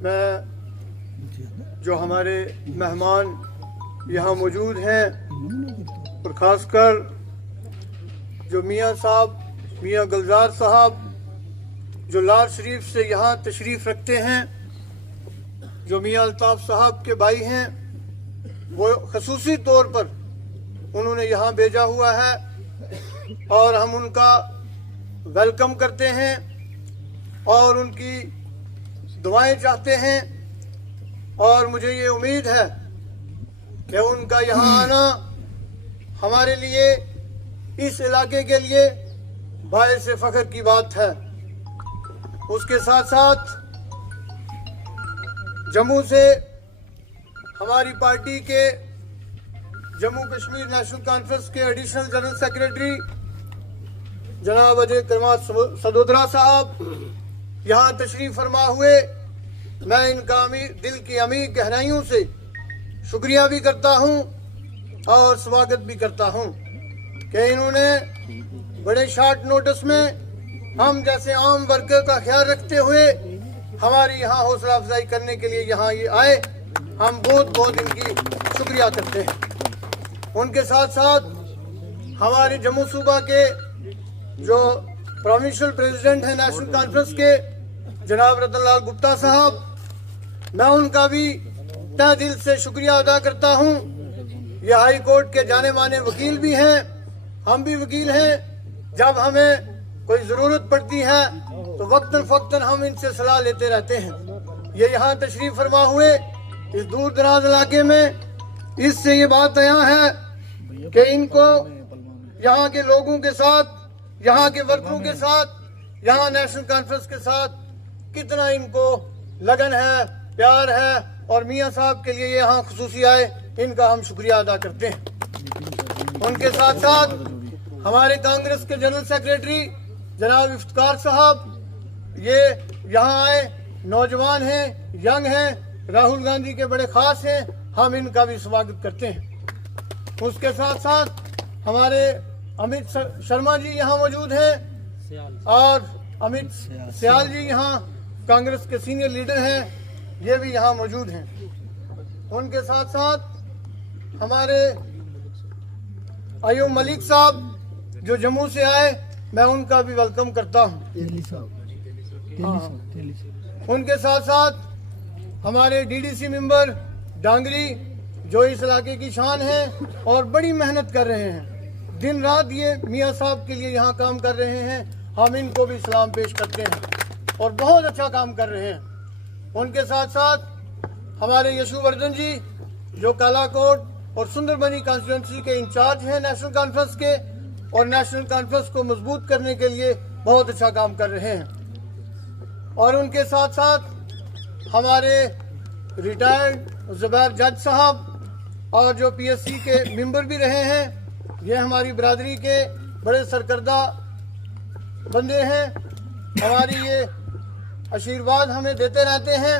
میں جو ہمارے مہمان یہاں موجود ہیں اور خاص کر جو میاں صاحب میاں گلزار صاحب جو لار شریف سے یہاں تشریف رکھتے ہیں، جو میاں الطاف صاحب کے بھائی ہیں، وہ خصوصی طور پر انہوں نے یہاں بھیجا ہوا ہے اور ہم ان کا ویلکم کرتے ہیں اور ان کی دعائیں چاہتے ہیں، اور مجھے یہ امید ہے کہ ان کا یہاں آنا ہمارے لیے اس علاقے کے لیے باعث فخر کی بات ہے۔ اس کے ساتھ ساتھ جموں سے ہماری پارٹی کے جموں کشمیر نیشنل کانفرنس کے ایڈیشنل جنرل سیکریٹری جناب اجے کرمات سدودرا صاحب یہاں تشریف فرما ہوئے، میں ان کا دل کی عمیق گہرائیوں سے شکریہ بھی کرتا ہوں اور سواگت بھی کرتا ہوں کہ انہوں نے بڑے شارٹ نوٹس میں ہم جیسے عام ورکر کا خیال رکھتے ہوئے ہماری یہاں حوصلہ افزائی کرنے کے لیے یہاں یہ آئے۔ ہم بہت بہت ان کی شکریہ کرتے ہیں۔ ان کے ساتھ ساتھ ہمارے جموں صوبہ کے جو پروونشل پریزیڈنٹ ہیں نیشنل کانفرنس کے جناب رتن لال گپتا صاحب، میں ان کا بھی تہ دل سے شکریہ ادا کرتا ہوں۔ یہ ہائی کورٹ کے جانے مانے وکیل بھی ہیں، ہم بھی وکیل ہیں۔ جب ہمیں کوئی ضرورت پڑتی ہے تو وقتاً فوقتاً ہم ان سے صلاح لیتے رہتے ہیں۔ یہ یہاں تشریف فرما ہوئے اس دور دراز علاقے میں، اس سے یہ بات عیاں ہے کہ ان کو یہاں کے لوگوں کے ساتھ، یہاں کے ورکروں کے ساتھ، یہاں نیشنل کانفرنس کے ساتھ کتنا ان کو لگن ہے، پیار ہے، اور میاں صاحب کے لیے یہاں خصوصی آئے، ان کا ہم شکریہ ادا کرتے ہیں۔ ان کے ساتھ ساتھ ہمارے کانگریس کے جنرل سیکریٹری جناب افتخار صاحب یہ یہاں آئے، نوجوان ہیں، ینگ ہیں، راہل گاندھی کے بڑے خاص ہیں، ہم ان کا بھی سواگت کرتے ہیں۔ اس کے ساتھ ساتھ ہمارے امت شرما جی یہاں موجود ہیں اور امت سیال جی یہاں کانگریس کے سینئر لیڈر ہیں، یہ بھی یہاں موجود ہیں۔ ان کے ساتھ ساتھ ہمارے ایوب ملک صاحب جو جموں سے آئے، میں ان کا بھی ویلکم کرتا ہوں۔ ان کے ساتھ ساتھ ہمارے ڈی ڈی سی ممبر ڈانگری جو اس علاقے کی شان ہیں اور بڑی محنت کر رہے ہیں، دن رات یہ میاں صاحب کے لیے یہاں کام کر رہے ہیں، ہم ان کو بھی سلام پیش کرتے ہیں اور بہت اچھا کام کر رہے ہیں۔ ان کے ساتھ ساتھ ہمارے یشو وردھن جی جو کالا کوٹ اور سندر بنی کانسٹیٹوئنسی کے انچارج ہیں نیشنل کانفرنس کے، اور نیشنل کانفرنس کو مضبوط کرنے کے لیے بہت اچھا کام کر رہے ہیں۔ اور ان کے ساتھ ساتھ ہمارے ریٹائرڈ زبیر جج صاحب اور جو پی ایس سی کے ممبر بھی رہے ہیں، یہ ہماری برادری کے بڑے سرکردہ بندے ہیں، ہماری یہ آشیرواد ہمیں دیتے رہتے ہیں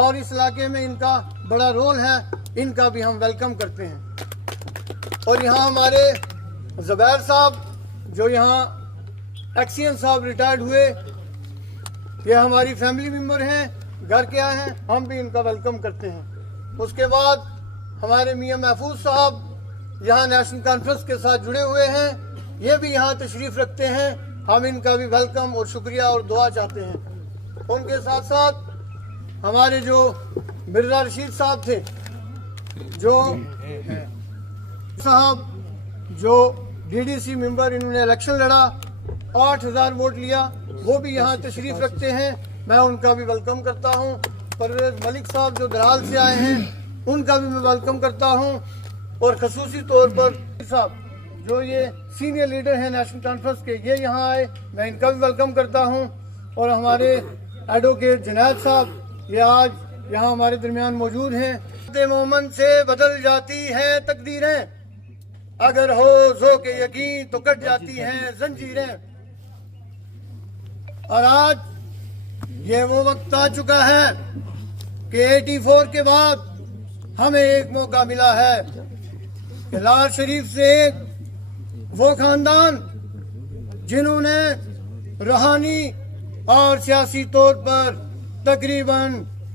اور اس علاقے میں ان کا بڑا رول ہے، ان کا بھی ہم ویلکم کرتے ہیں۔ اور یہاں ہمارے زبیر صاحب جو یہاں ایکسین صاحب ریٹائرڈ ہوئے، یہ ہماری فیملی ممبر ہیں، گھر کے آئے ہیں، ہم بھی ان کا ویلکم کرتے ہیں۔ اس کے بعد ہمارے میاں محفوظ صاحب یہاں نیشنل کانفرنس کے ساتھ جڑے ہوئے ہیں، یہ بھی یہاں تشریف رکھتے ہیں، ہم ان کا بھی ویلکم اور شکریہ اور دعا چاہتے ہیں۔ ان کے ساتھ ساتھ ہمارے جو مرزا رشید صاحب تھے، جو صاحب جو ڈی ڈی سی ممبر، انہوں نے الیکشن لڑا، 8000 ووٹ لیا، وہ بھی یہاں تشریف رکھتے ہیں، میں ان کا بھی ویلکم کرتا ہوں۔ پرویز ملک صاحب جو درال سے آئے ہیں، ان کا بھی میں ویلکم کرتا ہوں، اور خصوصی طور پر صاحب جو یہ سینئر لیڈر ہیں نیشنل کانفرنس کے، یہ یہاں آئے، میں ان کا بھی ویلکم کرتا ہوں۔ اور ہمارے ایڈوکیٹ جنید صاحب یہ آج یہاں ہمارے درمیان موجود ہیں۔ مومن سے بدل جاتی ہیں تقدیریں، اگر ہو ذوق یقین تو کٹ جاتی ہیں زنجیریں۔ اور آج یہ وہ وقت آ چکا ہے کہ 84 کے بعد ہمیں ایک موقع ملا ہے کہ لار شریف سے ایک وہ خاندان جنہوں نے روحانی اور سیاسی طور پر تقریباً